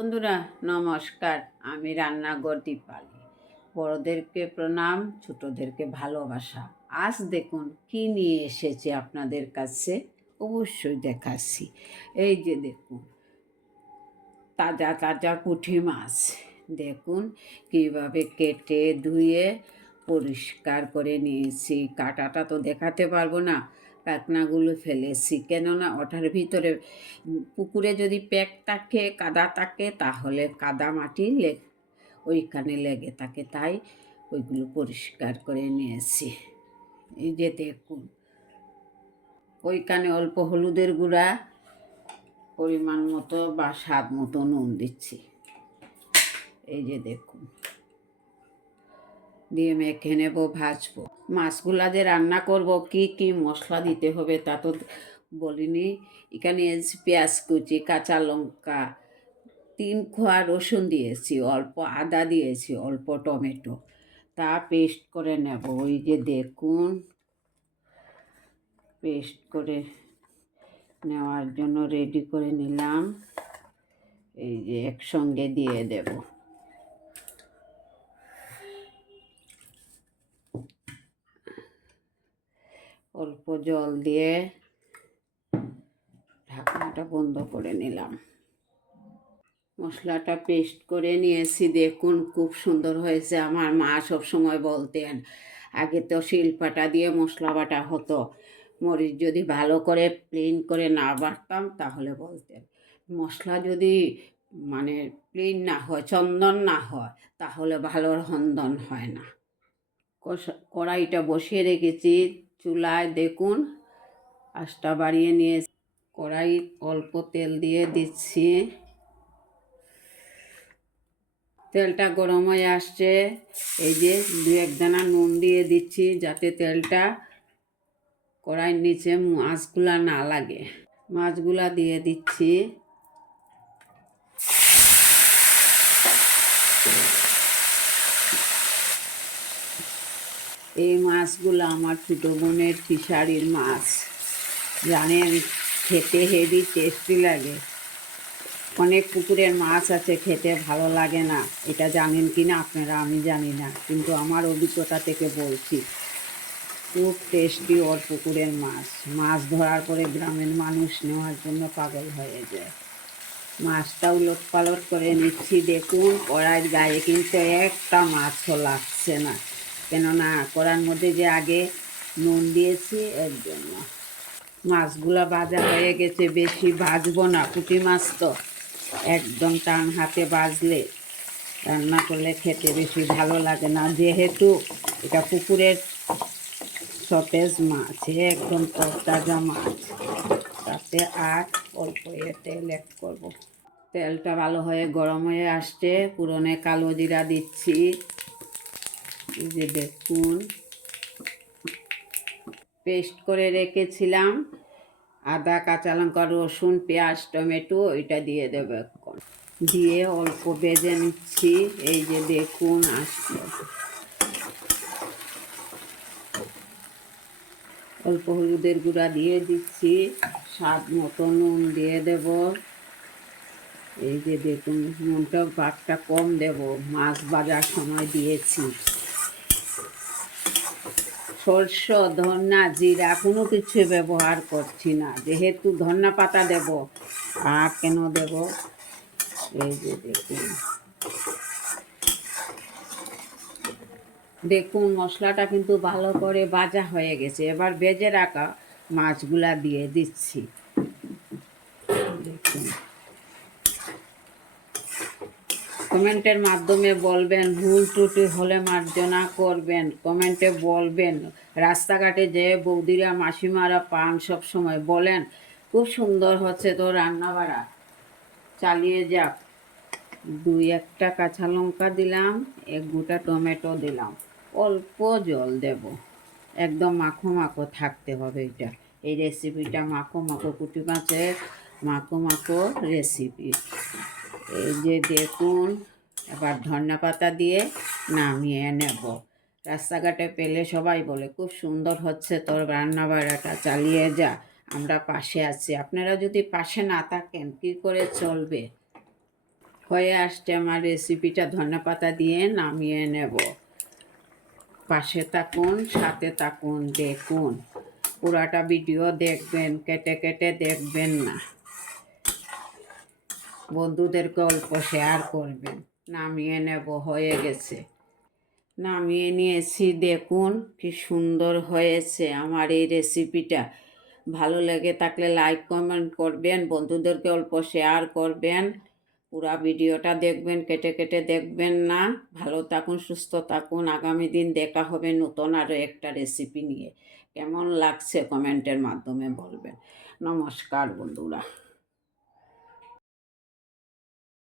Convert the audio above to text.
বন্ধুরা নমস্কার, আমি রান্নাঘর দীপালি। বড়দেরকে প্রণাম, ছোটদেরকে ভালোবাসা। আজ দেখুন কি নিয়ে এসেছি আপনাদের কাছে, অবশ্যই দেখাচ্ছি। এই যে দেখুন, তাজা তাজা পুঁটি মাছ। দেখুন কীভাবে কেটে ধুয়ে পরিষ্কার করে নিয়েছি। কাঁটাটা তো দেখাতে পারবো না, পাখনাগুলো ফেলেছি, কেননা ওটার ভিতরে পুকুরে যদি প্যাক থাকে, কাদা থাকে, তাহলে কাদা মাটি ওইখানে লেগে থাকে, তাই ওইগুলো পরিষ্কার করে নিয়েছি। এই যে দেখুন, ওইখানে অল্প হলুদের গুঁড়া, পরিমাণ মতো বা স্বাদ মতো নুন দিচ্ছি। এই যে দেখুন, দিয়ে মেখে নেব, ভাজবো। মাছগুলা যে রান্না করব কি কি মশলা দিতে হবে তা তো বলিনি। এখানে পেঁয়াজ কুচি, কাঁচা লঙ্কা, 3 কোয়া রসুন দিয়েছি, অল্প আদা দিয়েছি, অল্প টমেটো, তা পেস্ট করে নেব। ওই যে দেখুন, পেস্ট করে নেওয়ার জন্য রেডি করে নিলাম। এই যে একসঙ্গে দিয়ে দেব। অল্প জল দিয়ে ঢাকনাটা বন্ধ করে নিলাম। মশলাটা পেস্ট করে নিয়েছি, দেখুন খুব সুন্দর হয়েছে। আমার মা সব সময় বলতেন, আগে তো শিলপাটা দিয়ে মশলা বাটা হতো, মরিচ যদি ভালো করে প্লেন করে না বাটতাম তাহলে বলতেন, মশলা যদি মানে প্লেন না হয়, চন্দন না হয়, তাহলে ভালো রন্ধন হয় না। কড়াইটা বসিয়ে রেখেছি চুলায়, দেখুন আঁচটা বাড়িয়ে নিয়ে কড়াই অল্প তেল দিয়ে দিচ্ছি। তেলটা গরম হয়ে আসছে, এই যে 2-1 দানা নুন দিয়ে দিচ্ছি, যাতে তেলটা কড়াইয়ের নিচে মাছগুলা না লাগে। মাছগুলা দিয়ে দিচ্ছি। এই মাছগুলো আমার ছোটো বোনের ফিশারির মাছ, জানেন খেতে হেভি টেস্টি লাগে। অনেক পুকুরের মাছ আছে খেতে ভালো লাগে না, এটা জানেন কি না আপনারা আমি জানি না, কিন্তু আমার অভিজ্ঞতা থেকে বলছি, খুব টেস্টি ওর পুকুরের মাছ। মাছ ধরার পরে গ্রামের মানুষ নেওয়ার জন্য পাগল হয়ে যায়। মাছটা উলট পালট করে নিচ্ছি। দেখুন কড়াইয়ের গায়ে কিন্তু একটা মাছও লাগছে না, কেননা কড়ার মধ্যে যে আগে নুন দিয়েছি, এর জন্য। মাছগুলা ভাজা হয়ে গেছে, বেশি ভাজবো না, পুঁটি মাছ তো একদম টান হাতে ভাজলে রান্না করলে খেতে বেশি ভালো লাগে না, যেহেতু এটা পুকুরের সতেজ মাছ, একদম তাজা মাছ, তাতে আর অল্প তেল অ্যাড করব। তেলটা ভালো হয়ে গরম হয়ে আসছে, পুরনে কালো জিরা দিচ্ছি। এই যে দেখুন, পেস্ট করে রেখেছিলাম আদা, কাঁচা লঙ্কা, রসুন, পেঁয়াজ, টমেটো, এটা দিয়ে দেবো এখন। দিয়ে অল্প ভেজে নিচ্ছি। এই যে দেখুন আসছে, অল্প হলুদের গুঁড়া দিয়ে দিচ্ছি, স্বাদ মতো নুন দিয়ে দেব। এই যে দেখুন, নুনটা ভাগটা কম দেব, মাছ ভাজার সময় দিয়েছি। সরষ, ধনা, জিরা কোনো কিছু ব্যবহার করছি না, যেহেতু ধনা পাতা দেব। আর কেন দেব, এই যে দেখুন, দেখুন মশলাটা কিন্তু ভালো করে ভাজা হয়ে গেছে। এবার ভেজে রাখা মাছগুলা দিয়ে দিচ্ছি। দেখুন, কমেন্টের মাধ্যমে বলবেন, ভুল ত্রুটি হলে মার্জনা করবেন, কমেন্টে বলবেন। রাস্তাঘাটে যে বৌদিরা মাসিমারা পান সব সময় বলেন, খুব সুন্দর হচ্ছে তো রান্না বাড়া, চালিয়ে যাক। 2-1টা কাঁচা লঙ্কা দিলাম, 1 গোটা টমেটো দিলাম, অল্প জল দেব। একদম মাখো মাখো থাকতে হবে এটা, এই রেসিপিটা মাখো মাখো, পুঁটি মাছের মাখো মাখো রেসিপি। এই যে দেখুন, এবার ধনিয়া পাতা দিয়ে নামিয়ে নেব। রাস্তাঘাটে পেলে সবাই বলে, খুব সুন্দর হচ্ছে তোর রান্না বাড়াটা, চালিয়ে যা, আমরা পাশে আছি। আপনারা যদি পাশে না থাকেন কি করে চলবে? হয়ে আসছে আমার রেসিপিটা, ধনেপাতা দিয়ে নামিয়ে নেব। পাশে থাকুন, সাথে থাকুন, দেখুন পুরাটা ভিডিও দেখবেন, কেটে কেটে দেখবেন না। বন্ধুদেরকে অল্প শেয়ার করবেন। নামিয়ে নেব, হয়ে গেছে, নামিয়ে নিয়েছি। দেখুন কি সুন্দর হয়েছে আমার এই রেসিপিটা। ভালো লেগে থাকলে লাইক কমেন্ট করবেন, বন্ধুদেরকে অল্প শেয়ার করবেন, পুরা ভিডিওটা দেখবেন, কেটে কেটে দেখবেন না। ভালো থাকুন, সুস্থ থাকুন। আগামী দিন দেখা হবে নতুন আরও একটা রেসিপি নিয়ে। কেমন লাগছে কমেন্টের মাধ্যমে বলবেন। নমস্কার বন্ধুরা।